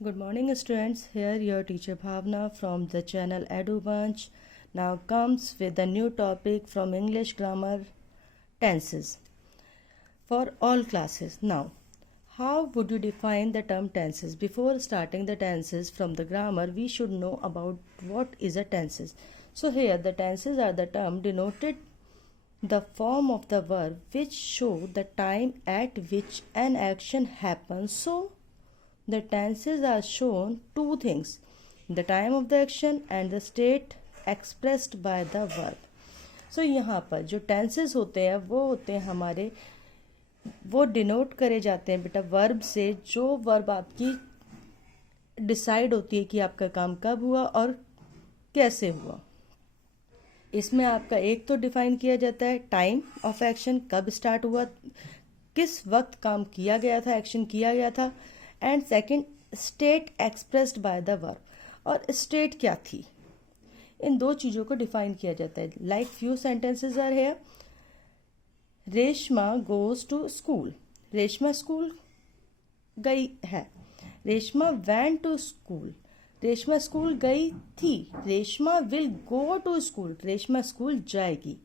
Good morning, students. Here your teacher Bhavna from the channel Edu Bunch now comes with a new topic from English grammar tenses for all classes. Now, how would you define the term tenses? Before starting the tenses from the grammar, we should know about what is a tenses. So here the tenses are the term denoted the form of the verb which show the time at which an action happens. So the tenses are shown two things, the time of the action and the state expressed by the verb. So यहाँ पर जो tenses होते हैं वो होते हैं हमारे, वो डिनोट करे जाते हैं बेटा वर्ब से, जो वर्ब आपकी डिसाइड होती है कि आपका काम कब हुआ और कैसे हुआ। इसमें आपका एक तो डिफाइन किया जाता है टाइम ऑफ एक्शन, कब स्टार्ट हुआ, किस वक्त काम किया गया था, एक्शन किया गया था, and second state expressed by the verb, और स्टेट क्या थी। इन दो चीज़ों को डिफाइन किया जाता है। Like few sentences are here. Reshma goes to school, Reshma school गई है। Reshma went to school, Reshma school गई थी। Reshma will go to school, Reshma school जाएगी।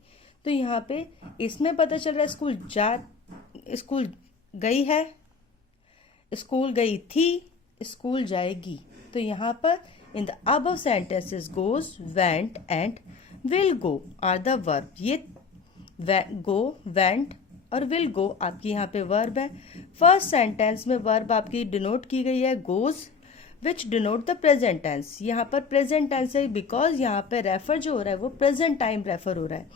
तो यहाँ पे इसमें पता चल रहा है स्कूल गई है, स्कूल गई थी, स्कूल जाएगी। तो यहाँ पर in the above sentences goes, went and will go are the verb. ये गो, वेंट और विल गो आपकी यहाँ पे वर्ब है। फर्स्ट सेंटेंस में वर्ब आपकी डिनोट की गई है goes, which denote the present tense. यहाँ पर प्रेजेंट टेंस है बिकॉज यहाँ पे रेफर जो हो रहा है वो प्रेजेंट टाइम रेफर हो रहा है।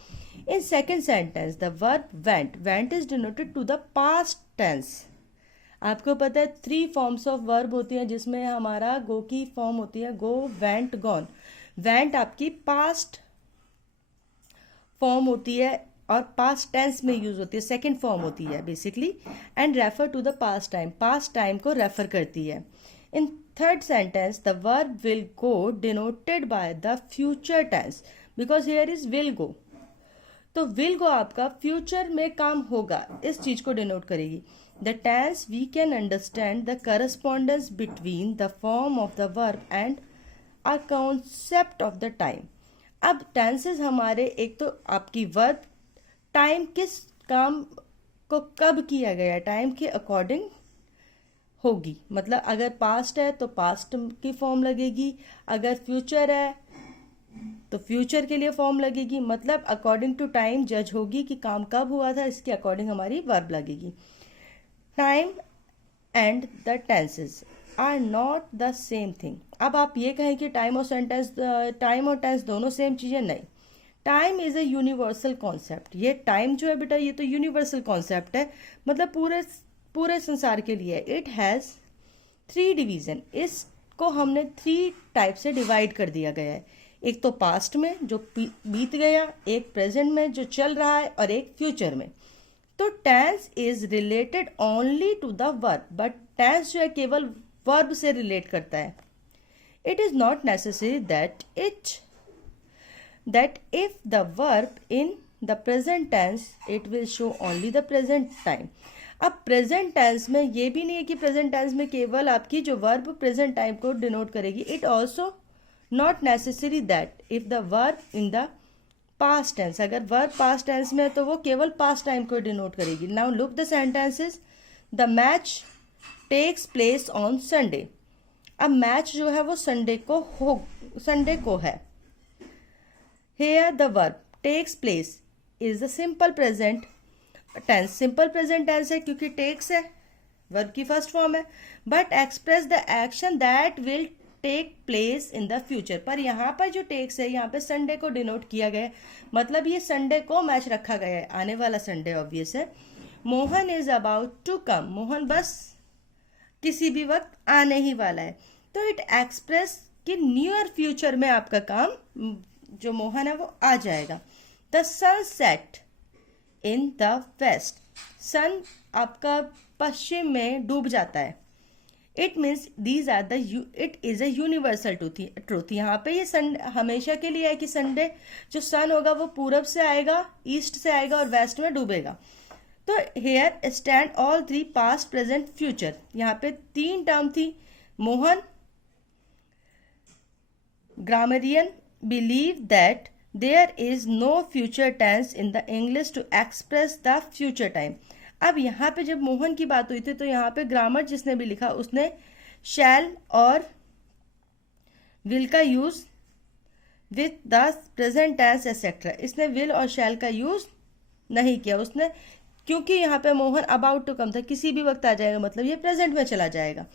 In second sentence the verb went, went is denoted to the past tense. आपको पता है 3 फॉर्म्स ऑफ वर्ब होती हैं, जिसमें हमारा गो की फॉर्म होती है गो, वेंट, गॉन। वेंट आपकी पास्ट फॉर्म होती है और पास्ट टेंस में यूज होती है, सेकंड फॉर्म होती है basically, and refer to the past time को रेफर करती है। In third sentence the verb will go denoted by the future tense because here is will go. तो विल गो आपका फ्यूचर में काम होगा, इस चीज को डिनोट करेगी। The tense we can understand the correspondence between the form of the verb and a concept of the time. अब tenses हमारे एक तो आपकी verb टाइम किस काम को कब किया गया है टाइम के अकॉर्डिंग होगी। मतलब अगर पास्ट है तो पास्ट की फॉर्म लगेगी, अगर फ्यूचर है तो फ्यूचर के लिए फॉर्म लगेगी। मतलब अकॉर्डिंग टू टाइम जज होगी कि काम कब हुआ था, इसके अकॉर्डिंग हमारी वर्ब लगेगी। Time and the tenses are not the same thing. अब आप ये कहें कि टाइम और टेंस दोनों सेम चीजें, नहीं। Time is a universal concept. ये टाइम जो है बेटा ये तो यूनिवर्सल कॉन्सेप्ट है, मतलब पूरे संसार के लिए। It has 3 division. इसको हमने 3 टाइप से डिवाइड कर दिया गया है। एक तो पास्ट में जो बीत गया, एक प्रेजेंट में जो चल रहा है, और एक फ्यूचर में। तो tense is related only to the verb, but tense जो है केवल वर्ब से रिलेट करता है। It is not necessary that if the verb in the present tense it will show only the present time. अब present tense में ये भी नहीं है कि प्रेजेंट टेंस में केवल आपकी जो वर्ब प्रेजेंट टाइम को डिनोट करेगी। It also not necessary that if the verb in the past tense, अगर वर्ब पास्ट टेंस में है तो वो केवल पास्ट टाइम को डिनोट करेगी। Now look the sentences. The match takes place on Sunday. अब मैच जो है वो संडे को है। Here the verb takes place is the simple present tense. Simple present tense है क्योंकि टेक्स है, वर्ब की फर्स्ट फॉर्म है, but express the action that will take place in the future. पर यहाँ पर जो टेक्स है यहाँ पे संडे को डिनोट किया गया है, मतलब ये संडे को मैच रखा गया है, आने वाला संडे ऑब्वियस है। Mohan is about to come, Mohan बस किसी भी वक्त आने ही वाला है। तो इट एक्सप्रेस कि नियर फ्यूचर में आपका काम जो मोहन है वो आ जाएगा। The sun set in the west, sun आपका पश्चिम में डूब जाता है। It means these are the it is a universal truth. यहाँ पे ये संडे हमेशा के लिए है कि संडे जो सन होगा वो पूरब से आएगा, ईस्ट से आएगा और वेस्ट में डूबेगा। तो here stand all 3 past present future. यहाँ पे 3 टर्म थी, Mohan, grammarian believe that there is no future tense in the English to express the future time. अब यहाँ पे जब मोहन की बात हुई थी तो यहाँ पे ग्रामर जिसने भी लिखा उसने शैल और विल का use with the present tense etcetera, इसने विल और शैल का यूज नहीं किया उसने, क्योंकि यहाँ पे मोहन अबाउट टू कम था, किसी भी वक्त आ जाएगा मतलब ये प्रेजेंट में चला जाएगा.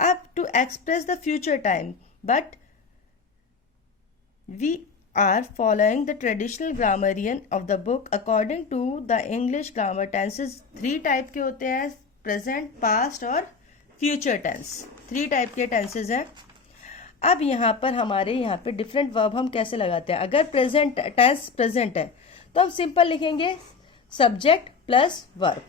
अब to express the future time, but we are following the traditional grammarian of the book. According to the English grammar tenses 3 type के होते हैं, प्रेजेंट, पास्ट और फ्यूचर टेंस. 3 टाइप के टेंसेज हैं. अब यहाँ पर हमारे यहाँ पे डिफरेंट वर्ब हम कैसे लगाते हैं. अगर प्रेजेंट टेंस प्रेजेंट है तो हम सिंपल लिखेंगे सब्जेक्ट प्लस वर्ब.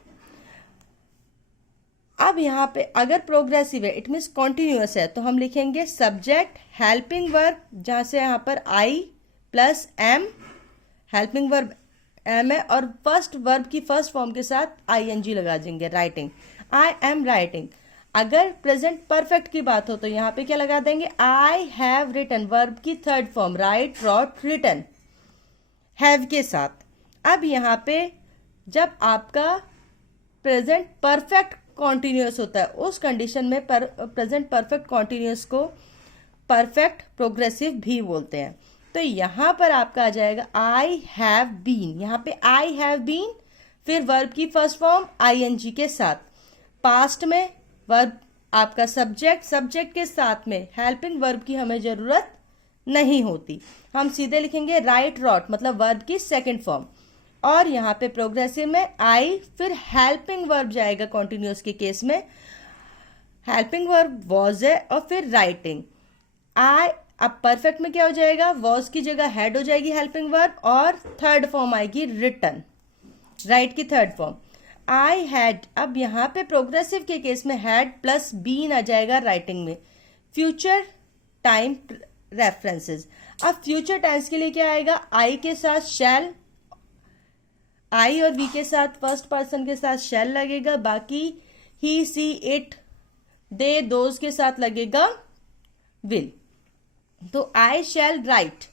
अब यहाँ पे अगर प्रोग्रेसिव है इट मीन्स कॉन्टिन्यूअस है तो हम लिखेंगे सब्जेक्ट हेल्पिंग वर्ब, जहाँ से यहाँ पर I plus am, helping verb am है और फर्स्ट वर्ब की फर्स्ट फॉर्म के साथ आईएनजी लगा देंगे, राइटिंग, आई एम राइटिंग. अगर प्रेजेंट परफेक्ट की बात हो तो यहाँ पे क्या लगा देंगे, आई हैव रिटन, वर्ब की third form, write, wrote, written, have के साथ. अब यहाँ पे जब आपका प्रेजेंट परफेक्ट कॉन्टिन्यूअस होता है उस कंडीशन में प्रेजेंट परफेक्ट कॉन्टिन्यूअस को परफेक्ट प्रोग्रेसिव भी बोलते हैं. तो यहां पर आपका आ जाएगा आई हैव बीन, यहां पे आई हैव बीन, फिर वर्ब की फर्स्ट फॉर्म आईएनजी के साथ. पास्ट में वर्ब आपका सब्जेक्ट, सब्जेक्ट के साथ में हेल्पिंग वर्ब की हमें जरूरत नहीं होती, हम सीधे लिखेंगे राइट, रॉट, मतलब वर्ब की सेकेंड फॉर्म. और यहाँ पे प्रोग्रेसिव में आई, फिर हेल्पिंग वर्ब जाएगा कॉन्टिन्यूअस के केस में, हेल्पिंग वर्ब वॉज है और फिर राइटिंग. आई, अब परफेक्ट में क्या हो जाएगा, वॉज की जगह हैड हो जाएगी हेल्पिंग वर्ब और थर्ड फॉर्म आएगी रिटन, राइट की थर्ड फॉर्म. आई हैड, अब यहाँ पे प्रोग्रेसिव के केस में हैड प्लस बीन आ जाएगा राइटिंग में. फ्यूचर टाइम रेफरेंसेस, अब फ्यूचर टाइम्स के लिए क्या आएगा, आई के साथ शैल, आई और वी के साथ फर्स्ट पर्सन के साथ शैल लगेगा, बाकी ही, सी, इट, दे, दोज के साथ लगेगा विल. तो आई शैल राइट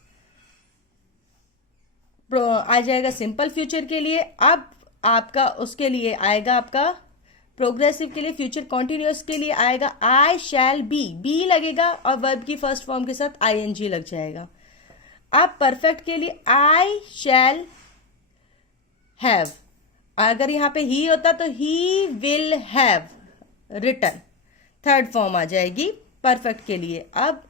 आ जाएगा सिंपल फ्यूचर के लिए. अब आपका उसके लिए आएगा आपका प्रोग्रेसिव के लिए, फ्यूचर कॉन्टिन्यूअस के लिए आएगा आई शैल बी, बी लगेगा और वर्ब की फर्स्ट फॉर्म के साथ आईएनजी लग जाएगा. अब परफेक्ट के लिए आई शैल हैव, अगर यहां पे ही होता तो he will have written, third form आ जाएगी परफेक्ट के लिए. अब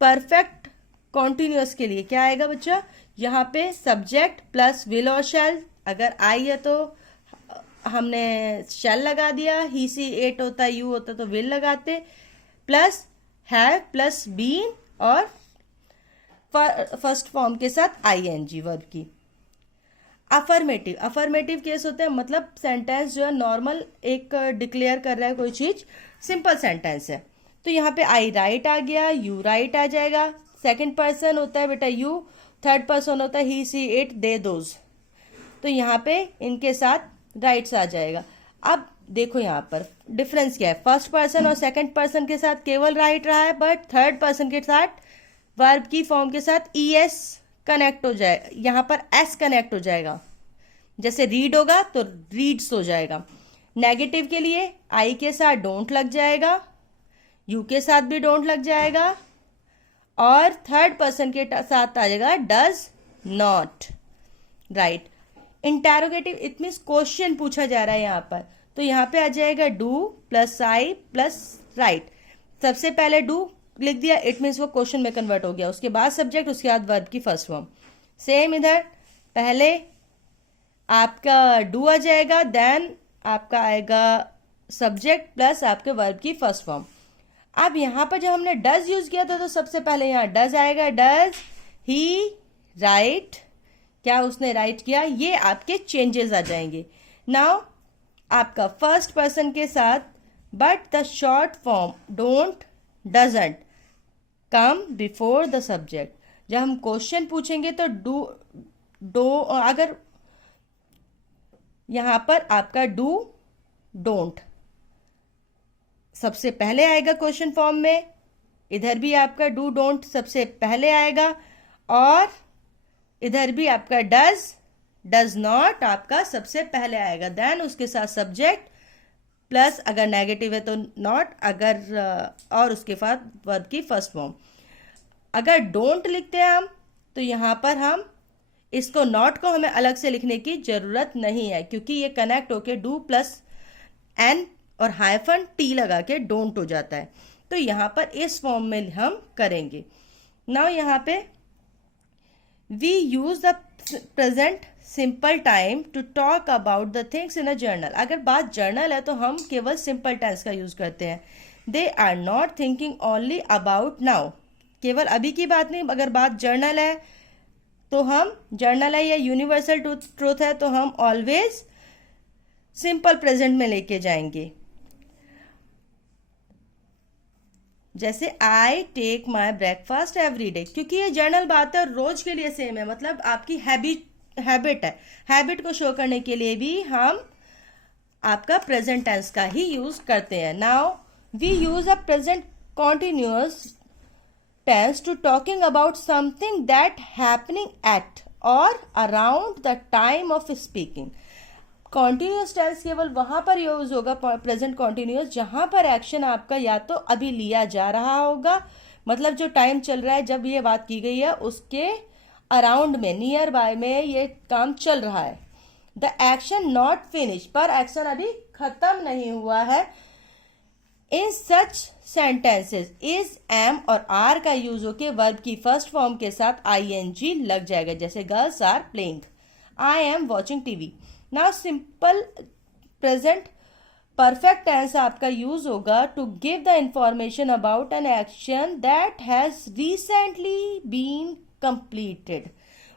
परफेक्ट कॉन्टिन्यूअस के लिए क्या आएगा बच्चा, यहाँ पे सब्जेक्ट प्लस विल और शैल, अगर आई है तो हमने शैल लगा दिया, ही, सी, इट होता, यू होता तो विल लगाते, प्लस हैव प्लस बीन और फर्स्ट फॉर्म के साथ आईएनजी वर्ब की. अफर्मेटिव, अफर्मेटिव केस होते हैं मतलब सेंटेंस जो है नॉर्मल एक डिक्लेयर कर रहा है कोई चीज, सिंपल सेंटेंस है तो यहाँ पे आई राइट आ गया, यू राइट आ जाएगा. सेकंड पर्सन होता है बेटा यू, थर्ड पर्सन होता है ही, सी, इट, दे, दोज, तो यहाँ पे इनके साथ राइट्स आ जाएगा. अब देखो यहाँ पर डिफरेंस क्या है, फर्स्ट पर्सन और सेकंड पर्सन के साथ केवल राइट रहा है, बट थर्ड पर्सन के साथ वर्ब की फॉर्म के साथ ईएस कनेक्ट हो जाए, यहाँ पर एस कनेक्ट हो जाएगा, जैसे रीड होगा तो रीड्स हो जाएगा. नेगेटिव के लिए आई के साथ डोंट लग जाएगा, यू के साथ भी डोंट लग जाएगा और थर्ड पर्सन के साथ आ जाएगा does not, right. Interrogative it means question पूछा जा रहा है यहाँ पर, तो यहाँ पे आ जाएगा do plus I plus right. सबसे पहले डू लिख दिया, इट मीन्स वो क्वेश्चन में कन्वर्ट हो गया, उसके बाद सब्जेक्ट, उसके बाद वर्ब की फर्स्ट फॉर्म. सेम इधर पहले आपका डू आ जाएगा, देन आपका आएगा सब्जेक्ट प्लस आपके वर्ब की फर्स्ट फॉर्म. अब यहां पर जब हमने डज यूज किया था तो सबसे पहले यहां डज आएगा, डज ही राइट, क्या उसने राइट किया, ये आपके चेंजेस आ जाएंगे. नाउ आपका फर्स्ट पर्सन के साथ but the short form don't, doesn't come before the subject. जब हम क्वेश्चन पूछेंगे तो डू अगर यहां पर आपका डू डोंट सबसे पहले आएगा क्वेश्चन फॉर्म में, इधर भी आपका डू डोंट सबसे पहले आएगा और इधर भी आपका डज नॉट आपका सबसे पहले आएगा, देन उसके साथ सब्जेक्ट प्लस अगर नेगेटिव है तो नॉट, अगर और उसके बाद वर्ब की फर्स्ट फॉर्म। अगर डोंट लिखते हैं हम तो यहाँ पर हम इसको नॉट को हमें अलग से लिखने की जरूरत नहीं है, क्योंकि ये कनेक्ट होके डू प्लस एन और हाइफन टी लगा के डोंट हो जाता है। तो यहाँ पर इस फॉर्म में हम करेंगे। नाउ यहाँ पे we use the present simple time to talk about the things in a general. अगर बात जर्नल है तो हम केवल सिंपल टेंस का यूज करते हैं। They are not thinking only about now, केवल अभी की बात नहीं। अगर बात जर्नल है तो हम जर्नल है या यूनिवर्सल ट्रूथ है तो हम ऑलवेज सिंपल प्रेजेंट में लेके जाएंगे। जैसे I take my breakfast every day, क्योंकि ये जर्नल बात है और रोज के लिए सेम है, मतलब आपकी हैबिट है। हैबिट को शो करने के लिए भी हम आपका प्रेजेंट टेंस का ही यूज करते हैं। Now we use a present continuous tense to talking about something that happening at or around the time of speaking. Continuous tense केवल वहां पर यूज होगा प्रेजेंट कॉन्टिन्यूअस जहां पर एक्शन आपका या तो अभी लिया जा रहा होगा, मतलब जो टाइम चल रहा है जब ये बात की गई है उसके अराउंड में, नियर बाय में ये काम चल रहा है। द एक्शन नॉट फिनिश, पर एक्शन अभी खत्म नहीं हुआ है। In such sentences is, am और आर का यूज होके वर्ब की फर्स्ट फॉर्म के साथ आईएनजी लग जाएगा। जैसे girls are playing, I am watching TV. Now simple present perfect tense आपका यूज होगा to give the information about an action that has recently been completed.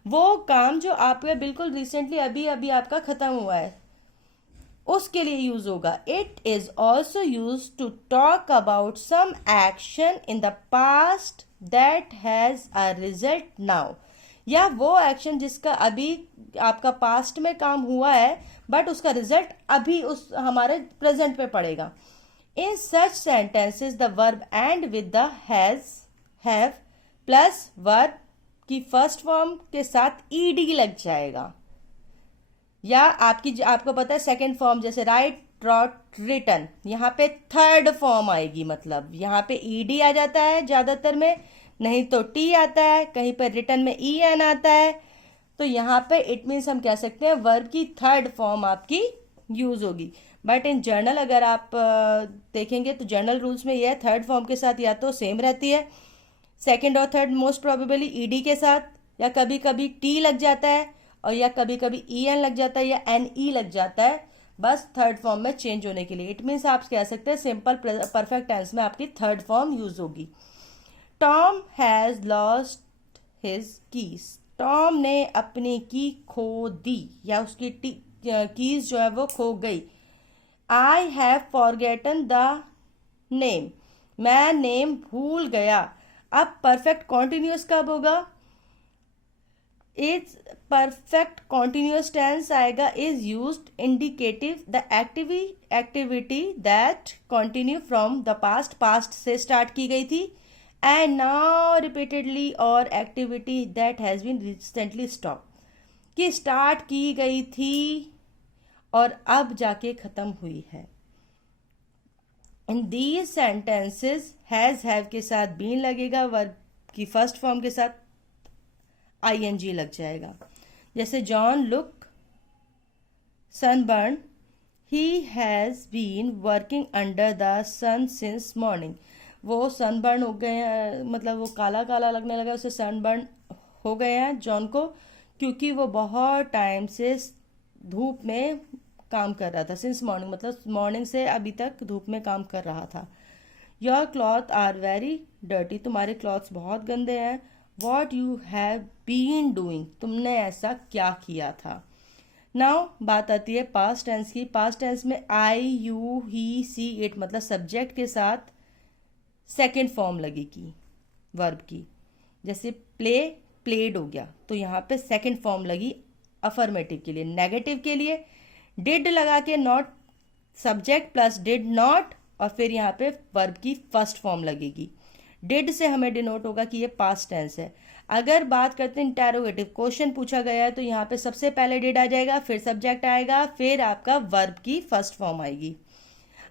वो काम जो आपका बिल्कुल रिसेंटली अभी अभी आपका खत्म हुआ है उसके लिए यूज होगा। It is also use to talk about some action in the past that has a result now, या वो एक्शन जिसका अभी आपका पास्ट में काम हुआ है बट उसका रिजल्ट अभी उस हमारे प्रेजेंट पे पड़ेगा। In such sentences the verb and with the has, have plus verb की फर्स्ट फॉर्म के साथ ईडी लग जाएगा, या आपको पता है सेकेंड फॉर्म जैसे राइट, रॉट, रिटन, यहाँ पे थर्ड फॉर्म आएगी, मतलब यहाँ पे ईडी आ जाता है ज्यादातर में, नहीं तो टी आता है, कहीं पर रिटन में ई एन आता है। तो यहाँ पे इट मीन्स हम कह सकते हैं वर्ब की थर्ड फॉर्म आपकी यूज होगी। बट इन जर्नल अगर आप देखेंगे तो जर्नल रूल्स में यह थर्ड फॉर्म के साथ या तो सेम रहती है, सेकेंड और थर्ड मोस्ट प्रोबेबली ईडी के साथ, या कभी कभी टी लग जाता है और या कभी कभी ई एन लग जाता है या एन ई लग जाता है, बस थर्ड फॉर्म में चेंज होने के लिए। इट मीन्स आप कह सकते हैं सिंपल परफेक्ट टेंस में आपकी थर्ड फॉर्म यूज होगी। Tom has lost his keys, Tom ने अपनी की खो दी या उसकी कीज जो है वो खो गई। I have forgotten the name, मैं नेम भूल गया। अब परफेक्ट कॉन्टिन्यूअस कब होगा? इज परफेक्ट कॉन्टिन्यूअस टेंस आएगा is used indicative the activity that continue from the past, past से स्टार्ट की गई थी, एंड नाउ रिपीटेडली, और activity that has been recently stop, कि स्टार्ट की गई थी और अब जाके खत्म हुई है। In these sentences has, have के साथ बीन लगेगा, वर्ब की फर्स्ट फॉर्म के साथ आईएनजी लग जाएगा। जैसे John look sunburn, he has been working under the sun since morning, वो सनबर्न हो गए हैं, मतलब वो काला काला लगने लगा, उसे सनबर्न हो गए हैं जॉन को, क्योंकि वो बहुत टाइम से धूप में काम कर रहा था। सिंस मॉर्निंग मतलब मॉर्निंग से अभी तक धूप में काम कर रहा था। Your cloth are very dirty, तुम्हारे क्लॉथ्स बहुत गंदे हैं। What you have been doing, तुमने ऐसा क्या किया था। नाउ बात आती है पास्ट टेंस की। पास्ट टेंस में I, you, he, she, it मतलब सब्जेक्ट के साथ सेकेंड फॉर्म लगेगी वर्ब की। जैसे प्ले, प्लेड हो गया, तो यहाँ पे सेकेंड फॉर्म लगी अफर्मेटिव के लिए। नेगेटिव के लिए डिड लगा के not, subject plus did not, और फिर यहाँ पे वर्ब की फर्स्ट फॉर्म लगेगी। डिड से हमें डिनोट होगा कि ये पास्ट टेंस है। अगर बात करते हैं इंटेरोगेटिव, क्वेश्चन पूछा गया है तो यहाँ पे सबसे पहले डिड आ जाएगा, फिर सब्जेक्ट आएगा, फिर आपका वर्ब की फर्स्ट फॉर्म आएगी।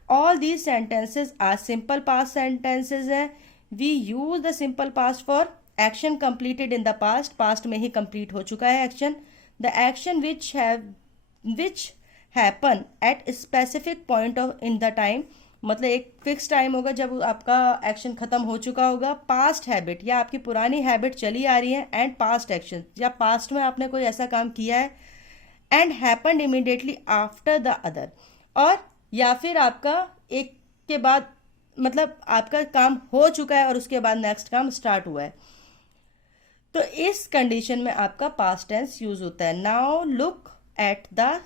All these sentences are simple past sentences है। We use the simple past for action completed in the past, past में ही कंप्लीट हो चुका है action. The action which happen at specific point of in the time, मतलब एक fix time होगा जब आपका एक्शन खत्म हो चुका होगा। पास्ट हैबिट, या आपकी पुरानी हैबिट चली आ रही है, एंड पास्ट एक्शन, या पास्ट में आपने कोई ऐसा काम किया है, and happen immediately after the other, और या फिर आपका एक के बाद, मतलब आपका काम हो चुका है और उसके बाद नेक्स्ट काम स्टार्ट हुआ है, तो इस कंडीशन में आपका पास्ट टेंस यूज होता है। Now look at the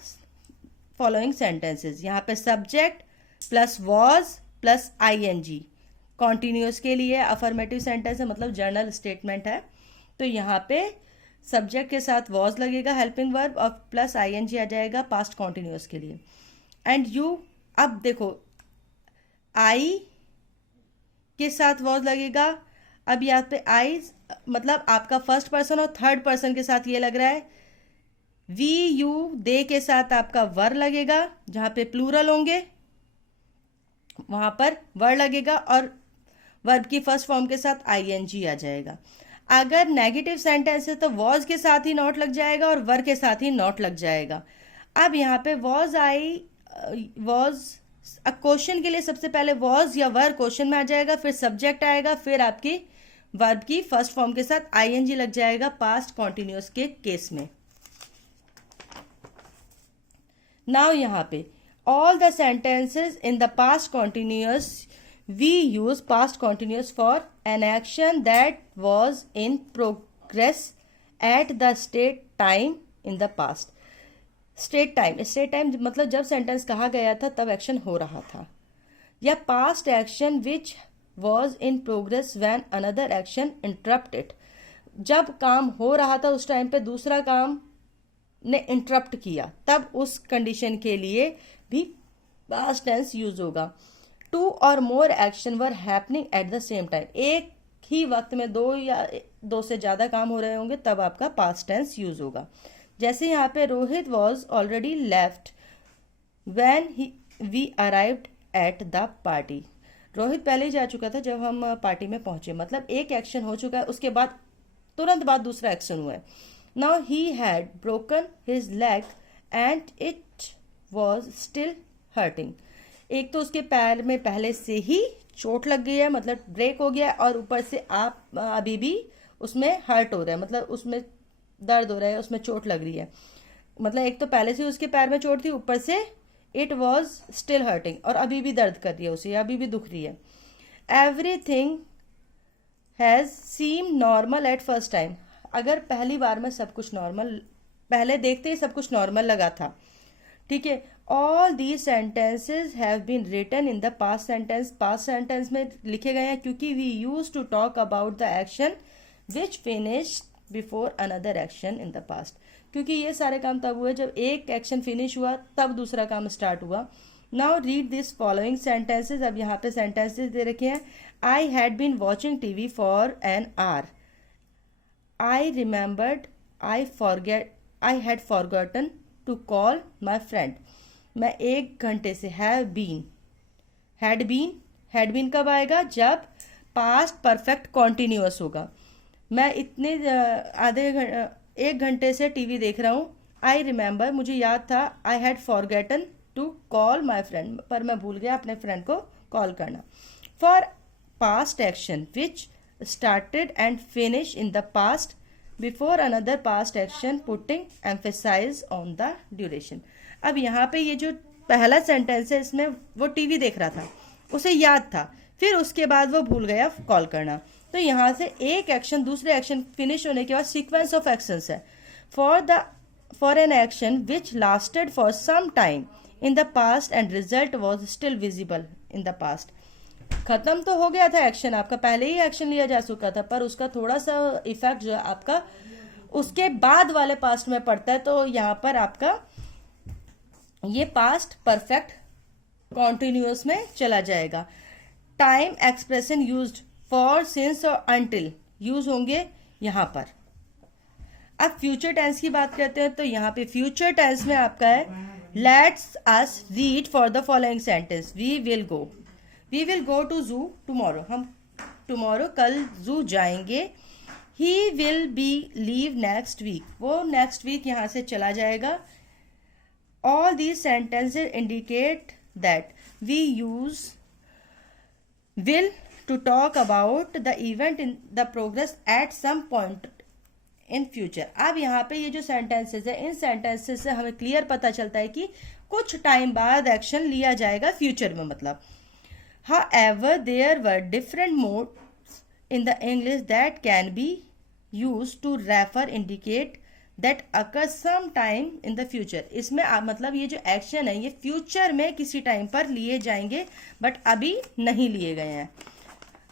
following sentences. यहाँ पे subject plus was plus ING continuous के लिए अफर्मेटिव सेंटेंस है, मतलब जर्नल स्टेटमेंट है। तो यहाँ पे सब्जेक्ट के साथ वॉज लगेगा हेल्पिंग वर्ब, और प्लस आईएनजी आ जाएगा पास्ट कॉन्टिन्यूस के लिए। एंड यू, अब देखो आई के साथ वॉज लगेगा। अब यहाँ पे आई मतलब आपका फर्स्ट पर्सन और थर्ड पर्सन के साथ ये लग रहा है। वी यू दे के साथ आपका वर लगेगा, जहां पे प्लूरल होंगे वहां पर वर लगेगा, और वर्ब की फर्स्ट फॉर्म के साथ आईएनजी आ जाएगा। अगर नेगेटिव सेंटेंस है तो वॉज के साथ ही नॉट लग जाएगा और वर के साथ ही नॉट लग जाएगा। अब यहाँ पे वॉज क्वेश्चन के लिए सबसे पहले वॉज या वर क्वेश्चन में आ जाएगा, फिर सब्जेक्ट आएगा, फिर आपकी वर्ब की फर्स्ट फॉर्म के साथ आईएनजी लग जाएगा पास्ट कॉन्टिन्यूअस के केस में। नाउ यहाँ पे all the sentences in the past continuous, we use past continuous for an action that was in progress at the state time in the past. state time मतलब जब sentence कहा गया था तब एक्शन हो रहा था, या past action which was in progress when another action interrupted, जब काम हो रहा था उस टाइम पे दूसरा काम ने इंटरप्ट किया, तब उस कंडीशन के लिए भी पास्ट टेंस यूज होगा। टू और more action were happening at the same time, एक ही वक्त में दो या दो से ज्यादा काम हो रहे होंगे तब आपका पास्ट टेंस यूज होगा। जैसे यहाँ पे Rohit was already left when we arrived at the party, Rohit पहले ही जा चुका था जब हम पार्टी में पहुंचे, मतलब एक एक्शन हो चुका है, उसके बाद तुरंत बाद दूसरा एक्शन हुआ है। Now he had broken his leg and it was still hurting, एक तो उसके पैर में पहले से ही चोट लग गई है, मतलब ब्रेक हो गया, और ऊपर से आप अभी भी उसमें हर्ट हो रहा है, मतलब उसमें दर्द हो रहा है, उसमें चोट लग रही है, मतलब एक तो पहले से उसके पैर में चोट थी, ऊपर से इट वॉज स्टिल हर्टिंग, और अभी भी दर्द कर रही है उसे, अभी भी दुख रही है। Everything has seem normal at first time, अगर पहली बार में सब कुछ नॉर्मल, पहले देखते ही सब कुछ नॉर्मल लगा था, ठीक है। All these sentences have been written in the past sentence, past sentence में लिखे गए हैं क्योंकि we use to talk about the action which finish before another action in the past, क्योंकि ये सारे काम तब हुए जब एक एक्शन फिनिश हुआ तब दूसरा काम स्टार्ट हुआ। Now read this following sentences, अब यहाँ पे सेंटेंसेज दे रखे हैं। I had been watching TV for an hour, I remembered I had forgotten to call my friend, मैं एक घंटे से हैड बीन कब आएगा, जब पास्ट परफेक्ट कॉन्टिन्यूअस होगा। मैं इतने एक घंटे से टीवी देख रहा हूँ। आई रिमेंबर, मुझे याद था। I had forgotten to call my friend, पर मैं भूल गया अपने फ्रेंड को कॉल करना। For past action which started and finish in the past before another past action putting emphasise on the duration. अब यहाँ पे ये जो पहला सेंटेंस है इसमें वो टीवी देख रहा था, उसे याद था, फिर उसके बाद वो भूल गया कॉल करना, तो यहाँ से एक एक्शन दूसरे एक्शन फिनिश होने के बाद सीक्वेंस ऑफ एक्शंस है। For an action which lasted for some time in the past and result was still visible in the past, खत्म तो हो गया था एक्शन आपका, पहले ही एक्शन लिया जा चुका था, पर उसका थोड़ा सा इफेक्ट जो है आपका उसके बाद वाले पास्ट में पड़ता है, तो यहाँ पर आपका ये पास्ट परफेक्ट कॉन्टिन्यूअस में चला जाएगा। Time expression used for, since और अनटिल यूज होंगे यहाँ पर। अब फ्यूचर टेंस की बात करते हैं तो यहाँ पे फ्यूचर टेंस में आपका है let's us read for the following sentence. We will go to zoo tomorrow, हम टुमारो कल जू जाएंगे। He will be leave next week, वो नेक्स्ट वीक यहाँ से चला जाएगा। All these sentences indicate that we use will to talk about the event in the progress at some point in future। अब यहाँ पे ये जो सेंटेंसेस है, इन सेंटेंसेस से हमें क्लियर पता चलता है कि कुछ टाइम बाद एक्शन लिया जाएगा फ्यूचर में। मतलब however there were different modes in the English that can be used to refer indicate that occur some time in the future। इसमें मतलब ये जो एक्शन है ये फ्यूचर में किसी टाइम पर लिए जाएंगे बट अभी नहीं लिए गए हैं।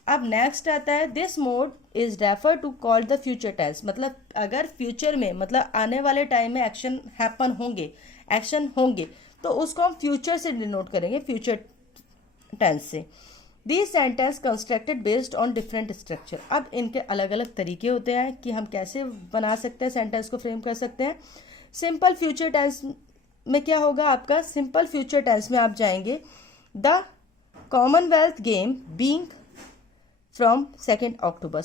अब नेक्स्ट आता है this mode is refer to call the future tense. मतलब अगर फ्यूचर में मतलब आने वाले टाइम में एक्शन होंगे तो उसको हम फ्यूचर से डिनोट करेंगे, फ्यूचर टेंस से। These sentence constructed based on different structure. अब इनके अलग अलग तरीके होते हैं कि हम कैसे बना सकते हैं, सेंटेंस को फ्रेम कर सकते हैं। सिंपल फ्यूचर टेंस में क्या होगा आपका, सिंपल फ्यूचर टेंस में आप जाएंगे the commonwealth game being from 2 October,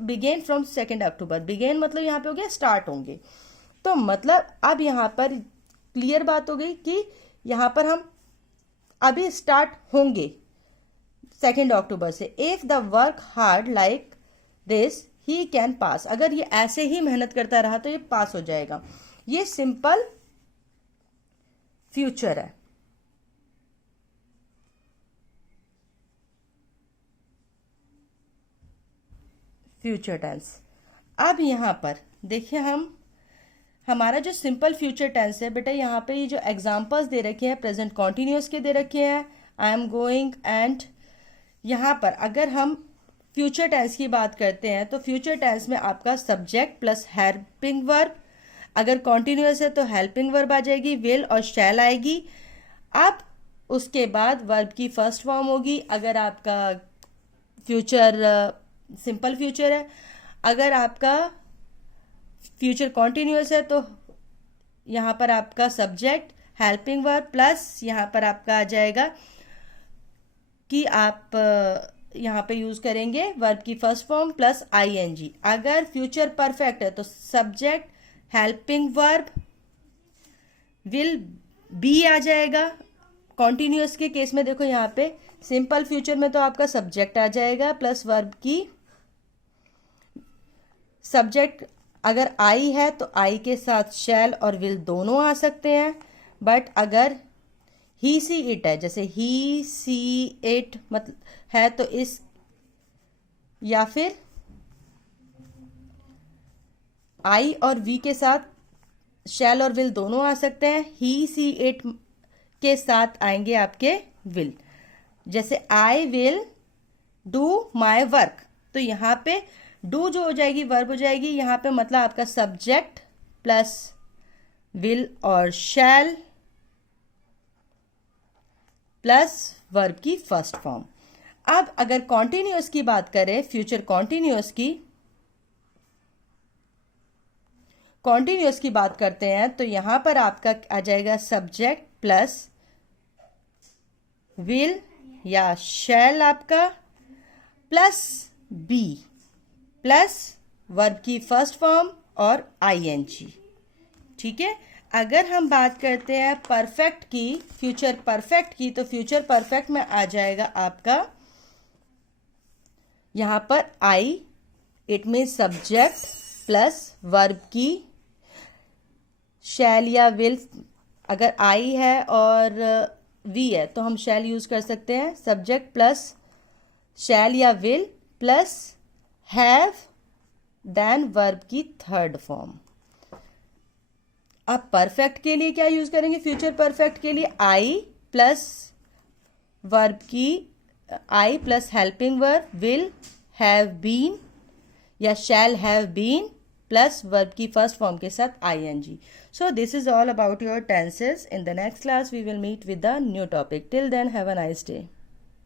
begin from 2 October. Begin मतलब यहाँ पे हो गया स्टार्ट होंगे, तो मतलब अब यहाँ पर क्लियर बात हो गई कि यहाँ पर हम अभी स्टार्ट होंगे 2 अक्टूबर से। If the work hard like this he can pass, अगर ये ऐसे ही मेहनत करता रहा तो ये पास हो जाएगा। ये सिंपल फ्यूचर है। Future tense. अब यहां पर देखिए हमारा जो सिंपल फ्यूचर टेंस है बेटा, यहाँ पे ये जो एग्जांपल्स दे रखे हैं प्रेजेंट कॉन्टिन्यूअस के दे रखे हैं, आई एम गोइंग एंड। यहाँ पर अगर हम फ्यूचर टेंस की बात करते हैं तो फ्यूचर टेंस में आपका सब्जेक्ट प्लस हेल्पिंग वर्ब, अगर कॉन्टिन्यूअस है तो हेल्पिंग वर्ब आ जाएगी, विल और शैल आएगी। अब उसके बाद वर्ब की फर्स्ट फॉर्म होगी अगर आपका फ्यूचर सिंपल फ्यूचर है। अगर आपका फ्यूचर कॉन्टिन्यूअस है तो यहाँ पर आपका सब्जेक्ट हेल्पिंग वर्ब प्लस यहाँ पर आपका आ जाएगा कि आप यहाँ पे यूज करेंगे वर्ब की फर्स्ट फॉर्म प्लस आईएनजी। अगर फ्यूचर परफेक्ट है तो subject helping verb will be आ जाएगा। कॉन्टिन्यूअस के केस में देखो यहाँ पे सिंपल फ्यूचर में तो आपका सब्जेक्ट आ जाएगा प्लस वर्ब की सब्जेक्ट। अगर आई है तो आई के साथ शैल और विल दोनों आ सकते हैं, बट अगर ही सी इट है, जैसे ही सी इट मतलब है तो इस, या फिर आई और वी के साथ शैल और विल दोनों आ सकते हैं। ही सी इट के साथ आएंगे आपके विल, जैसे I will do my work, तो यहाँ पे डू जो हो जाएगी वर्ब हो जाएगी। यहाँ पे मतलब आपका सब्जेक्ट प्लस विल और शैल प्लस वर्ब की फर्स्ट फॉर्म। अब अगर कॉन्टिन्यूअस की बात करें, फ्यूचर कॉन्टिन्यूअस की बात करते हैं तो यहां पर आपका आ जाएगा सब्जेक्ट प्लस विल या शैल आपका प्लस बी प्लस वर्ब की फर्स्ट फॉर्म और आईएनजी। ठीक है। अगर हम बात करते हैं परफेक्ट की, फ्यूचर परफेक्ट की, तो फ्यूचर परफेक्ट में आ जाएगा आपका यहां पर I, it mean subject plus verb की शैल या विल। अगर आई है और वी है तो हम शैल यूज कर सकते हैं, सब्जेक्ट प्लस शैल या will plus have then verb की थर्ड फॉर्म। अब परफेक्ट के लिए क्या यूज करेंगे, फ्यूचर परफेक्ट के लिए आई प्लस वर्ब की I plus helping verb will have been या shall have been plus verb की फर्स्ट फॉर्म के साथ ING. So this is all about your tenses. In the next class we will meet with the new topic. Till then have a nice day.